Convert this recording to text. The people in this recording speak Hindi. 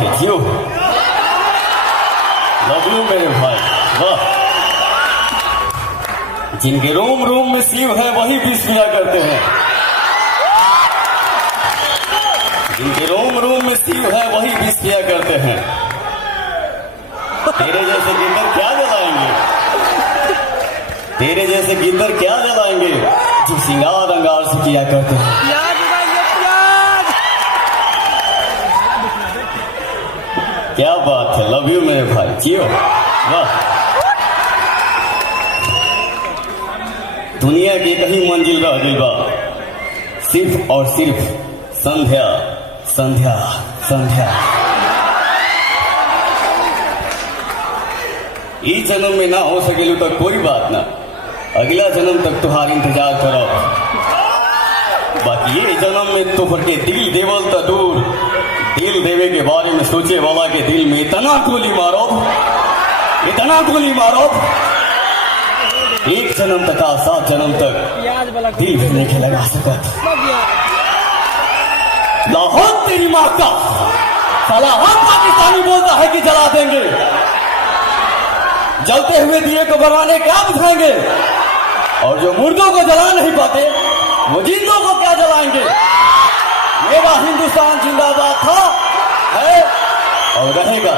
है जियो। लव यू मेरे भाई। वाह, जिनके रोम रोम में शिव है वही विष पिया करते हैं। जिनके रोम रोम में शिव है वही विष पिया करते हैं। तेरे जैसे गिद्दर क्या जलाएंगे, तेरे जैसे गिद्दर क्या जलाएंगे जो सिंगार अंगार से किया करते हैं। क्या बात है, लव यू मेरे भाई जियो। वाह, दुनिया की कहीं मंजिल रह गई बा, सिर्फ और सिर्फ संध्या संध्या संध्या। इस जन्म में ना हो सकेलू तो कोई बात ना, अगला जन्म तक तुम्हारा इंतजार करो। बाकी ये जन्म में तो के दिल देवल तो दूर, दिल देवे के बारे में सोचे वाला के दिल में इतना गोली मारो, इतना गोली मारो, एक जन्म तक 7 जन्म तक दिल भी नहीं लगा सकता। लाहौर तेरी माँ का साला हर पाकिस्तानी बोलता है कि जला देंगे, जलते हुए दिए को बनाने क्या बुझाएंगे, और जो मुर्दों को जला नहीं पाते वो जिंदों को क्या जलाएंगे। मेरा हिंदुस्तान जिंदाबाद था, है और रहेगा।